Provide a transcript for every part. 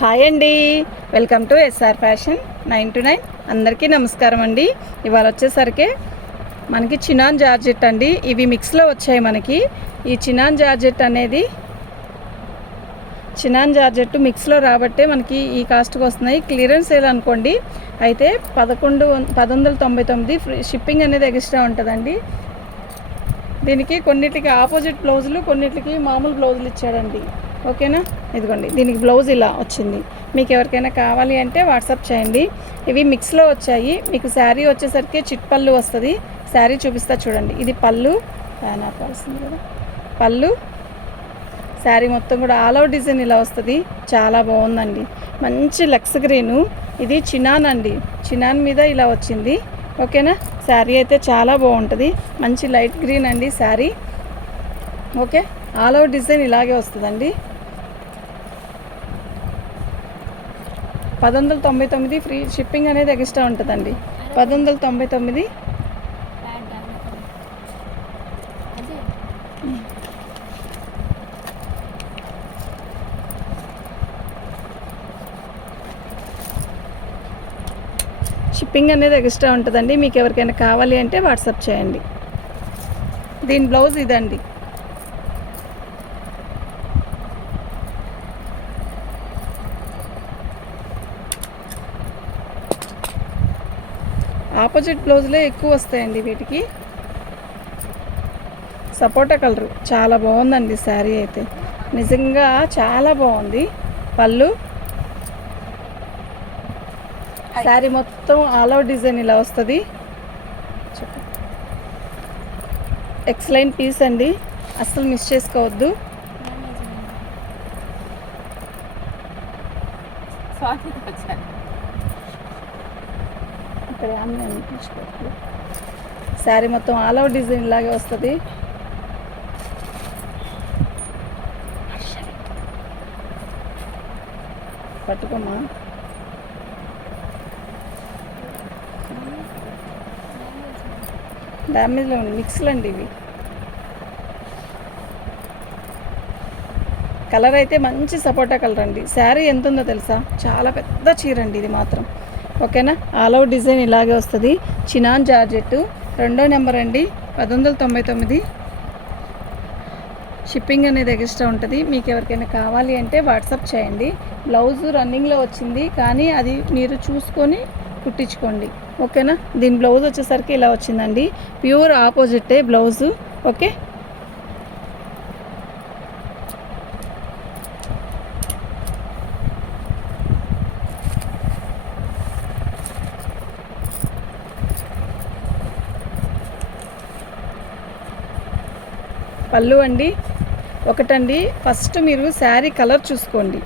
Hi అండి, welcome to SR fashion 929. అందరికీ నమస్కారం అండి. ఇవాళ వచ్చేసరికి మనకి చినాన్ జార్జెట్ అండి. ఇవి మిక్స్లో వచ్చాయి. మనకి ఈ చినాన్ జార్జెట్ అనేది చినాన్ జార్జెట్ మిక్స్లో రాబట్టే మనకి ఈ కాస్ట్కి వస్తున్నాయి. క్లియరెన్స్ సేల్ అనుకోండి. అయితే 1199 ఫ్రీ షిప్పింగ్ అనేది ఎక్స్ట్రా ఉంటుందండి. దీనికి కొన్నిటికి ఆపోజిట్ బ్లౌజులు, కొన్నిటికి మామూలు బ్లౌజులు ఇచ్చాడండి. ఓకేనా, ఇదిగోండి దీనికి బ్లౌజ్ ఇలా వచ్చింది. మీకు ఎవరికైనా కావాలి అంటే వాట్సాప్ చేయండి. ఇవి మిక్స్లో వచ్చాయి. మీకు శారీ వచ్చేసరికి చిట్ పళ్ళు వస్తుంది. శారీ చూపిస్తా చూడండి. ఇది పళ్ళు, ఫ్యాన్ ఆపాల్సింది కదా. పళ్ళు, శారీ మొత్తం కూడా ఆల్ అవుట్ డిజైన్ ఇలా వస్తుంది. చాలా బాగుందండి. మంచి లక్స్ గ్రీను. ఇది చినాన్ అండి. చినాన్ మీద ఇలా వచ్చింది. ఓకేనా, శారీ అయితే చాలా బాగుంటుంది. మంచి లైట్ గ్రీన్ అండి sari. Okay, all out design ఇలాగే వస్తుందండి. 1199 ఫ్రీ షిప్పింగ్ అనేది ఎక్స్ట్రా ఉంటుందండి. 1199. షిప్పింగ్ అనేది ఎక్స్ట్రా ఉంటుందండి. మీకు ఎవరికైనా కావాలి అంటే వాట్సాప్ చేయండి. దీని బ్లౌజ్ ఇదండి. ఆపోజిట్ బ్లౌజ్లే ఎక్కువ వస్తాయండి వీటికి. సపోటా కలరు చాలా బాగుందండి శారీ అయితే. నిజంగా చాలా బాగుంది. పళ్ళు, శారీ మొత్తం ఆల్ అవుట్ డిజైన్ ఇలా వస్తుంది. ఎక్సలెంట్ పీస్ అండి, అస్సలు మిస్ చేసుకోవద్దు. శారీ మొత్తం ఆల్ అవుట్ డిజైన్ లాగే వస్తుంది. పట్టుకోమా. డ్యామేజ్లో ఉంది. మిక్స్లు అండి ఇవి. కలర్ అయితే మంచి సపోటా కలర్ అండి. శారీ ఎంత ఉందో తెలుసా, చాలా పెద్ద చీర అండి ఇది మాత్రం. ఓకేనా, ఆల్ అవుట్ డిజైన్ ఇలాగే వస్తుంది. చినాన్ జార్జెట్ 2వ నెంబర్ అండి. 1199 షిప్పింగ్ అనేది ఎక్స్ట్రా ఉంటుంది. మీకు ఎవరికైనా కావాలి అంటే వాట్సాప్ చేయండి. బ్లౌజు రన్నింగ్లో వచ్చింది, కానీ అది మీరు చూసుకొని కుట్టించుకోండి. ఓకేనా, దీని బ్లౌజ్ వచ్చేసరికి ఇలా వచ్చిందండి. Pure ఆపోజిటే blouse. ఓకే, పళ్ళు అండి. ఒకటండి, ఫస్ట్ మీరు శారీ కలర్ చూసుకోండి.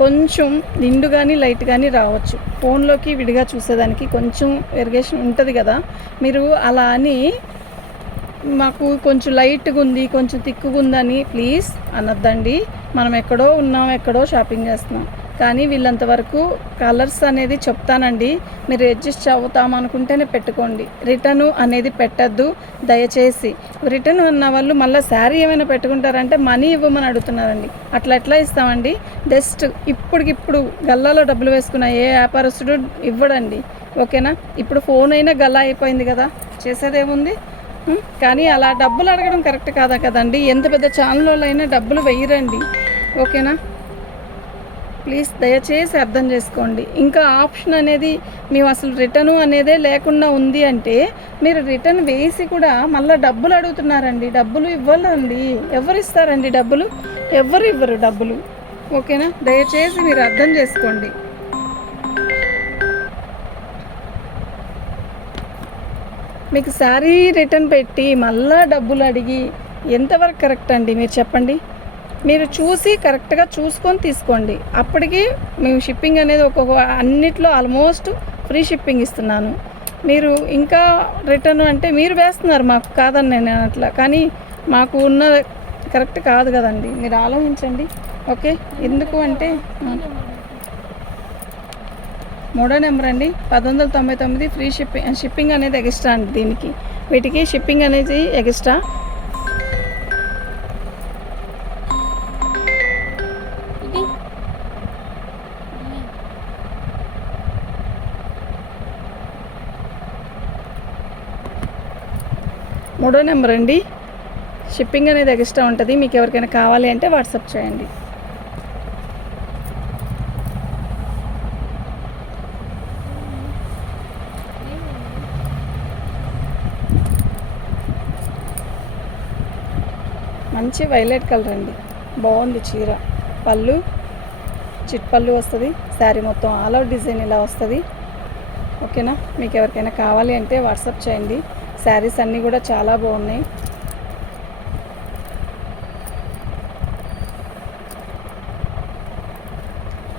కొంచెం నిండు కానీ లైట్ కానీ రావచ్చు. ఫోన్లోకి విడిగా చూసేదానికి కొంచెం వెరిగేషన్ ఉంటుంది కదా. మీరు అలా అని మాకు కొంచెం లైట్గా ఉంది, కొంచెం తిక్కుగా ఉందని ప్లీజ్ అనొద్దండి. మనం ఎక్కడో ఉన్నాం, ఎక్కడో షాపింగ్ చేస్తున్నాం. కానీ వీళ్ళంతవరకు కలర్స్ అనేది చెప్తానండి. మీరు అడ్జస్ట్ అవుతాం అనుకుంటేనే పెట్టుకోండి. రిటర్ను అనేది పెట్టద్దు దయచేసి. రిటర్న్ అన్న వాళ్ళు మళ్ళీ శారీ ఏమైనా పెట్టుకుంటారంటే మనీ ఇవ్వమని అడుగుతున్నారండి. అట్లా ఎట్లా ఇస్తామండి? జస్ట్ ఇప్పటికిప్పుడు గల్లాలో డబ్బులు వేసుకున్న ఏ వ్యాపారస్తుడు ఇవ్వడండి. ఓకేనా, ఇప్పుడు ఫోన్ అయినా గల్లా అయిపోయింది కదా, చేసేదేముంది. కానీ అలా డబ్బులు అడగడం కరెక్ట్ కాదా కదండి. ఎంత పెద్ద ఛానల్ వాళ్ళు అయినా డబ్బులు వెయ్యరండి. ఓకేనా, ప్లీజ్ దయచేసి అర్థం చేసుకోండి. ఇంకా ఆప్షన్ అనేది మేము అసలు రిటర్ను అనేదే లేకుండా ఉంది అంటే మీరు రిటర్న్ వేసి కూడా మళ్ళీ డబ్బులు అడుగుతున్నారండి. డబ్బులు ఇవ్వాలండి. ఎవరు ఇస్తారండి డబ్బులు? ఎవరు ఇవ్వరు డబ్బులు. ఓకేనా, దయచేసి మీరు అర్థం చేసుకోండి. మీకు శారీ రిటర్న్ పెట్టి మళ్ళా డబ్బులు అడిగి ఎంతవరకు కరెక్ట్ అండి మీరు చెప్పండి. మీరు చూసి కరెక్ట్గా చూసుకొని తీసుకోండి. అప్పటికి మేము షిప్పింగ్ అనేది ఒక్కొక్క అన్నిట్లో ఆల్మోస్ట్ ఫ్రీ షిప్పింగ్ ఇస్తున్నాను. మీరు ఇంకా రిటర్న్ అంటే మీరు వేస్తున్నారు, మాకు కాదని నేను అట్లా. కానీ మాకు ఉన్న కరెక్ట్ కాదు కదండి, మీరు ఆలోచించండి. ఓకే, ఎందుకు అంటే 3వ నెంబర్ అండి. 1199 ఫ్రీ షిప్పింగ్ అనేది ఎక్స్ట్రా అండి. దీనికి వీటికి షిప్పింగ్ అనేది ఎక్స్ట్రా. మూడో నెంబర్ అండి. షిప్పింగ్ అనేది ఎక్స్ట్రా ఉంటుంది. మీకు ఎవరికైనా కావాలి అంటే వాట్సాప్ చేయండి. మంచి వైలెట్ కలర్ అండి, బాగుంది చీర. పళ్ళు చిట్ పళ్ళు వస్తుంది. శారీ మొత్తం ఆల్ అవుట్ డిజైన్ ఇలా వస్తుంది. ఓకేనా, మీకు ఎవరికైనా కావాలి అంటే వాట్సాప్ చేయండి. శారీస్ అన్నీ కూడా చాలా బాగున్నాయి.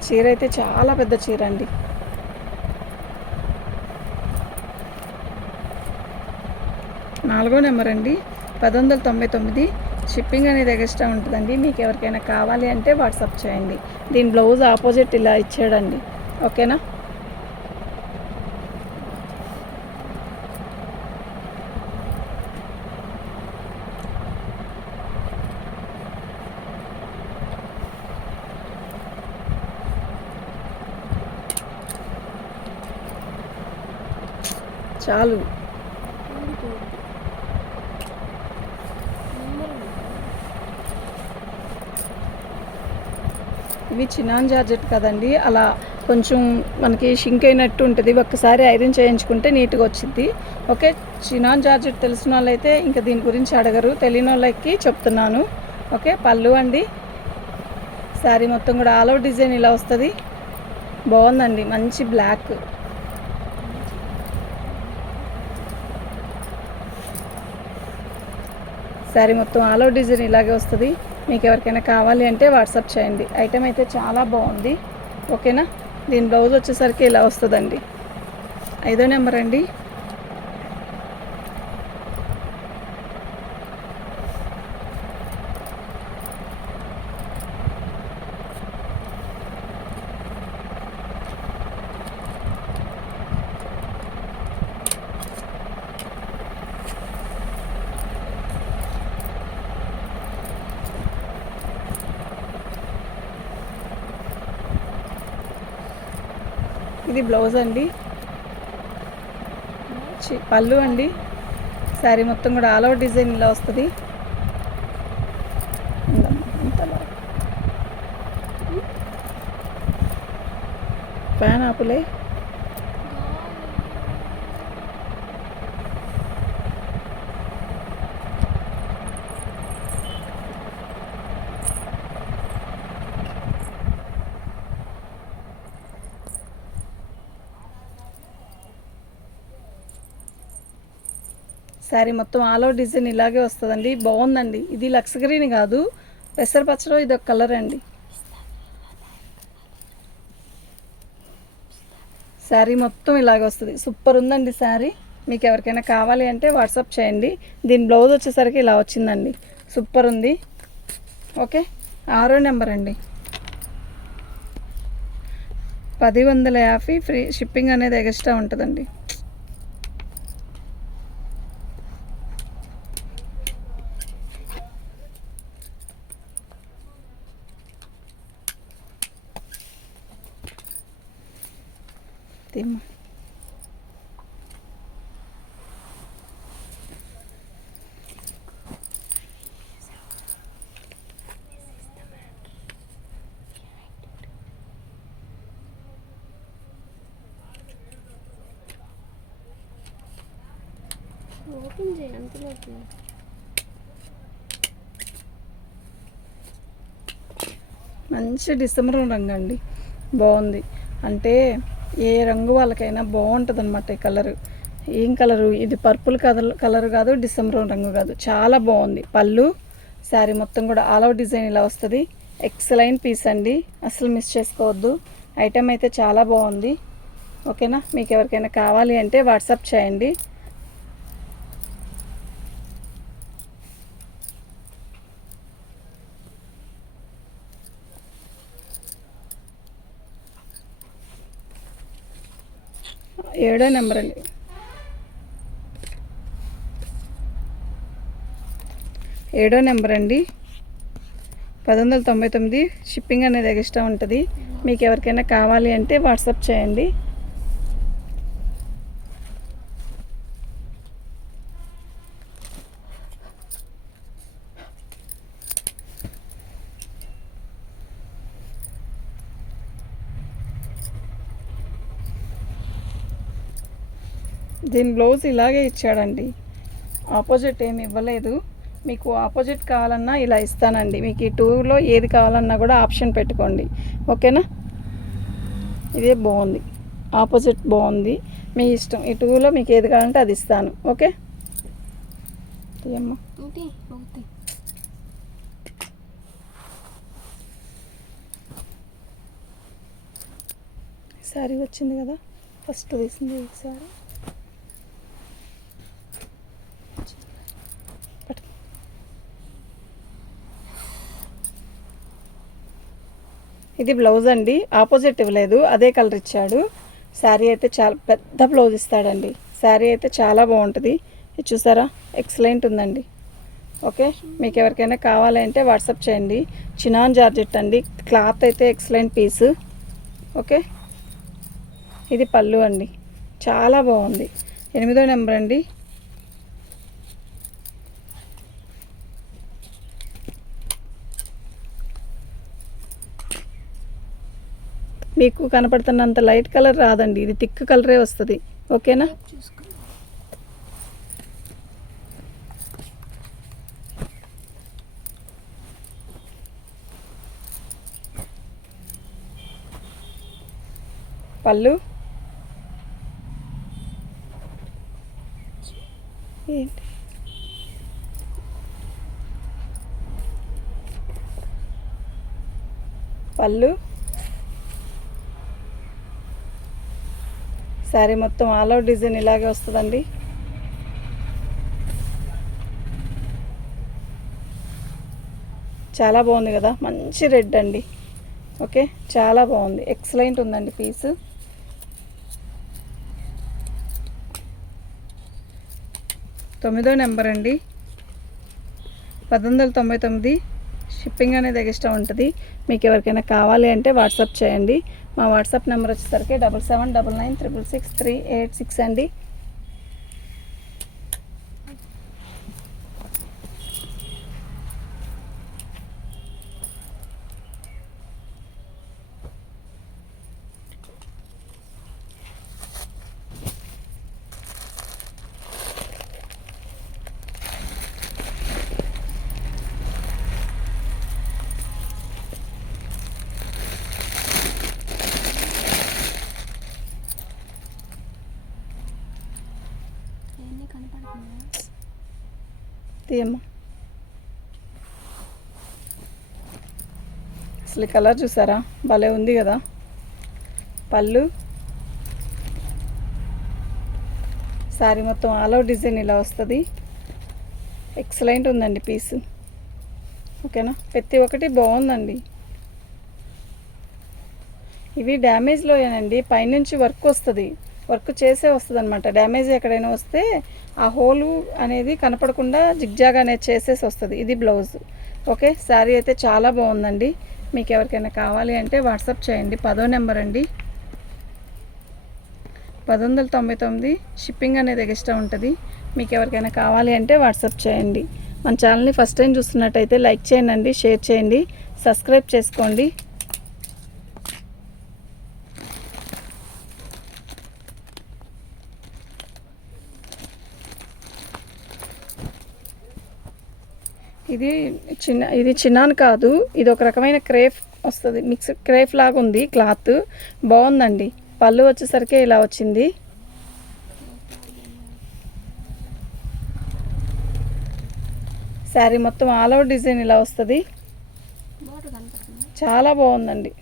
చీర అయితే చాలా పెద్ద చీర అండి. నాలుగో నెంబర్ అండి, 1199. షిప్పింగ్ అనేది ఎక్స్ట్రా ఉంటుందండి. మీకు ఎవరికైనా కావాలి అంటే వాట్సాప్ చేయండి. దీని బ్లౌజ్ ఆపోజిట్ ఇలా ఇచ్చాడండి. ఓకేనా, చాలు. ఇవి చినాన్ జార్జెట్ కదండి, అలా కొంచెం మనకి షింక్ అయినట్టు ఉంటుంది. ఒక్కసారి ఐరన్ చేయించుకుంటే నీట్గా వచ్చింది. ఓకే, చినాన్ జార్జెట్ తెలిసిన వాళ్ళైతే ఇంకా దీని గురించి అడగరు, తెలియని వాళ్ళకి చెప్తున్నాను. ఓకే, పళ్ళు అండి. శారీ మొత్తం కూడా ఆల్ అవుట్ డిజైన్ ఇలా వస్తుంది. బాగుందండి, మంచి బ్లాక్. శారీ మొత్తం ఆల్ అవుట్ డిజైన్ ఇలాగే వస్తుంది. మీకు ఎవరికైనా కావాలి అంటే వాట్సాప్ చేయండి. ఐటెం అయితే చాలా బాగుంది. ఓకేనా, దీని బ్లౌజ్ వచ్చేసరికి ఇలా వస్తుందండి. 5వ నెంబర్ అండి. ఇది బ్లౌజ్ అండి, పళ్ళు అండి. శారీ మొత్తం కూడా ఆల్ అవుట్ డిజైన్ ఇలా వస్తుంది. ఫ్యాన్ ఆపులే. శారీ మొత్తం ఆల్ అవుట్ డిజైన్ ఇలాగే వస్తుందండి. బాగుందండి. ఇది లక్స్ గ్రీన్ కాదు, పెసరపచ్చలో ఇది ఒక కలర్ అండి. శారీ మొత్తం ఇలాగే వస్తుంది. సూపర్ ఉందండి శారీ. మీకు ఎవరికైనా కావాలి అంటే వాట్సాప్ చేయండి. దీని బ్లౌజ్ వచ్చేసరికి ఇలా వచ్చిందండి. సూపర్ ఉంది. ఓకే, 6వ నెంబర్ అండి. 1050 ఫ్రీ షిప్పింగ్ అనేది ఎక్స్ట్రా ఉంటుందండి. ఓపెన్ చేయి అంతలోకి. మంచి డిసెంబర్ రంగు అండి, బాగుంది. అంటే ఏ రంగు వాళ్ళకైనా బాగుంటుంది అనమాట. ఈ కలరు ఏం కలరు, ఇది పర్పుల్ కలర్ కాదు, డిసెంబర్ రంగు కాదు, చాలా బాగుంది. పళ్ళు, శారీ మొత్తం కూడా ఆల్ అవుట్ డిజైన్ ఇలా వస్తుంది. ఎక్సలెంట్ పీస్ అండి, అసలు మిస్ చేసుకోవద్దు. ఐటెం అయితే చాలా బాగుంది. ఓకేనా, మీకు ఎవరికైనా కావాలి అంటే వాట్సాప్ చేయండి. ఏడో నెంబర్ అండి. 7వ నెంబర్ అండి. 1199. షిప్పింగ్ అనేది ఎక్స్ట్రా ఉంటుంది. మీకు ఎవరికైనా కావాలి అంటే వాట్సాప్ చేయండి. దీని బ్లౌజ్ ఇలాగే ఇచ్చాడండి, ఆపోజిట్ ఏమి ఇవ్వలేదు. మీకు ఆపోజిట్ కావాలన్నా ఇలా ఇస్తానండి. మీకు ఈ టూలో ఏది కావాలన్నా కూడా ఆప్షన్ పెట్టుకోండి, ఓకేనా. ఇదే బాగుంది, ఆపోజిట్ బాగుంది, మీ ఇష్టం. ఈ టూలో మీకు ఏది కావాలంటే అది ఇస్తాను, ఓకే. తీయమ్మా. ఒకటి ఒకటి శారీ వచ్చింది కదా, ఫస్ట్ తీసింది ఈ శారీ. ఇది బ్లౌజ్ అండి, ఆపోజిట్ ఇవ్వలేదు, అదే కలర్ ఇచ్చాడు. శారీ అయితే చాలా పెద్ద బ్లౌజ్ ఇస్తాడండి. శారీ అయితే చాలా బాగుంటుంది. ఇది చూసారా, ఎక్సలెంట్ ఉందండి, ఓకే. మీకు ఎవరికైనా కావాలంటే వాట్సాప్ చేయండి. చినాన్ జార్జెట్ అండి, క్లాత్ అయితే ఎక్సలెంట్ పీస్, ఓకే. ఇది పళ్ళు అండి, చాలా బాగుంది. 8వ నెంబర్ అండి. మీకు కనపడుతున్నంత లైట్ కలర్ రాదండి, ఇది థిక్ కలరే వస్తుంది, ఓకేనా. చూసుకో. పళ్ళు ఏంటి, పళ్ళు శారీ మొత్తం ఆల్ అవుట్ డిజైన్ ఇలాగే వస్తుందండి. చాలా బాగుంది కదా, మంచి రెడ్ అండి, ఓకే. చాలా బాగుంది, ఎక్సలెంట్ ఉందండి పీస్. 9వ నెంబర్ అండి. 1899 షిప్పింగ్ అనేది ఎక్స్ట్రా ఉంటుంది. మీకు ఎవరికైనా కావాలి అంటే వాట్సాప్ చేయండి. మా వాట్సాప్ నెంబర్ వచ్చేసరికి 7799666386 అండి. ఇవన్నీ కనపడుతున్నాయా? తీయమ్మా. అసలు ఈ కలర్ చూసారా, భలే ఉంది కదా. పళ్ళు శారీ మొత్తం ఆల్ అవుట్ డిజైన్ ఇలా వస్తుంది, ఎక్సలెంట్ ఉందండి పీస్, ఓకేనా. ప్రతి ఒక్కటి బాగుందండి. ఇవి డ్యామేజ్లోయేనండి, పైనుంచి వర్క్ వస్తుంది, వర్క్ చేసే వస్తుంది అనమాట. డ్యామేజ్ ఎక్కడైనా వస్తే ఆ హోలు అనేది కనపడకుండా జిగ్జాగ్ అనేది చేసేసి వస్తుంది. ఇది బ్లౌజ్, ఓకే. శారీ అయితే చాలా బాగుందండి. మీకు ఎవరికైనా కావాలి అంటే వాట్సాప్ చేయండి. 10వ నెంబర్ అండి. 1899 షిప్పింగ్ అనేది ఎక్స్ట్రా ఉంటుంది. మీకు ఎవరికైనా కావాలి అంటే వాట్సాప్ చేయండి. మన ఛానల్ని ఫస్ట్ టైం చూస్తున్నట్టయితే లైక్ చేయండి, షేర్ చేయండి, సబ్స్క్రైబ్ చేసుకోండి. ఇది చిన్నాన్ కాదు, ఇది ఒక రకమైన క్రేఫ్ వస్తుంది, మిక్స్ క్రేఫ్ లాగా ఉంది. క్లాత్ బాగుందండి. పళ్ళు వచ్చేసరికి ఇలా వచ్చింది. శారీ మొత్తం ఆల్ అవుట్ డిజైన్ ఇలా వస్తుంది, బోర్డు కనపడుతుంది. చాలా బాగుందండి.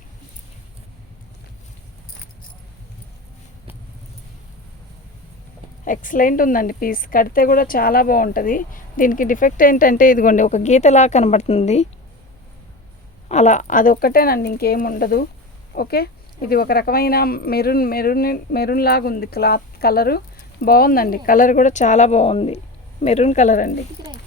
ఎక్సలెంట్ ఉందండి పీస్, కడితే కూడా చాలా బాగుంటుంది. దీనికి డిఫెక్ట్ ఏంటంటే ఇదిగోండి ఒక గీతలా కనబడుతుంది, అలా అది ఒక్కటేనండి, ఇంకేం ఉండదు, ఓకే. ఇది ఒక రకమైన మెరూన్ మెరూన్ మెరూన్ లాగా ఉంది క్లాత్, కలరు బాగుందండి. కలర్ కూడా చాలా బాగుంది, మెరూన్ కలర్ అండి. ఇటుకరాయి కదా.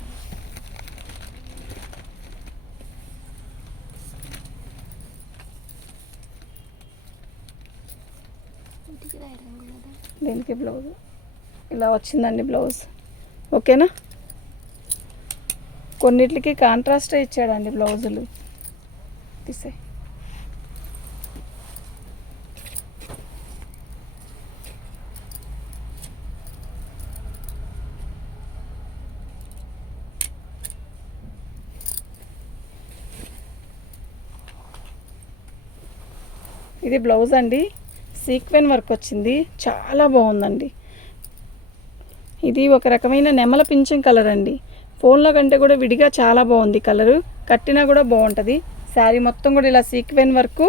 ఇటుకరాయి రంగు కదా. దీనికి బ్లౌజ్ ఇలా వచ్చిందండి బ్లౌజ్, ఓకేనా. కొన్నిటికి కాంట్రాస్టే ఇచ్చాడండి బ్లౌజులు. తీసే ఇది బ్లౌజ్ అండి, సీక్వెన్ వర్క్ వచ్చింది, చాలా బాగుందండి. ఇది ఒక రకమైన నెమల పింఛం కలర్ అండి. ఫోన్లో కంటే కూడా విడిగా చాలా బాగుంది కలరు, కట్టినా కూడా బాగుంటుంది. శారీ మొత్తం కూడా ఇలా సీక్వెన్ వర్క్,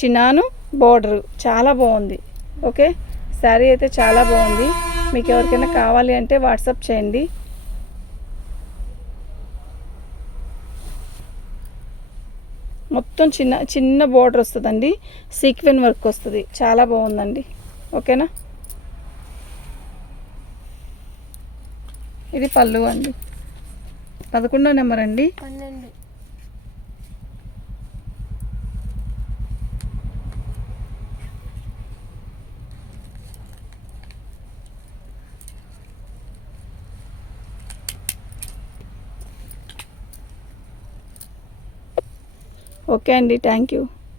చినాను బోర్డరు చాలా బాగుంది. ఓకే, శారీ అయితే చాలా బాగుంది. మీకు ఎవరికైనా కావాలి అంటే వాట్సాప్ చేయండి. మొత్తం చిన్న చిన్న బోర్డర్ వస్తుందండి, సీక్వెన్ వర్క్ వస్తుంది, చాలా బాగుందండి. ఓకేనా, ఇది పళ్ళు అండి, 11వ నెంబర్ అండి. 12. ఓకే అండి, థ్యాంక్ యూ.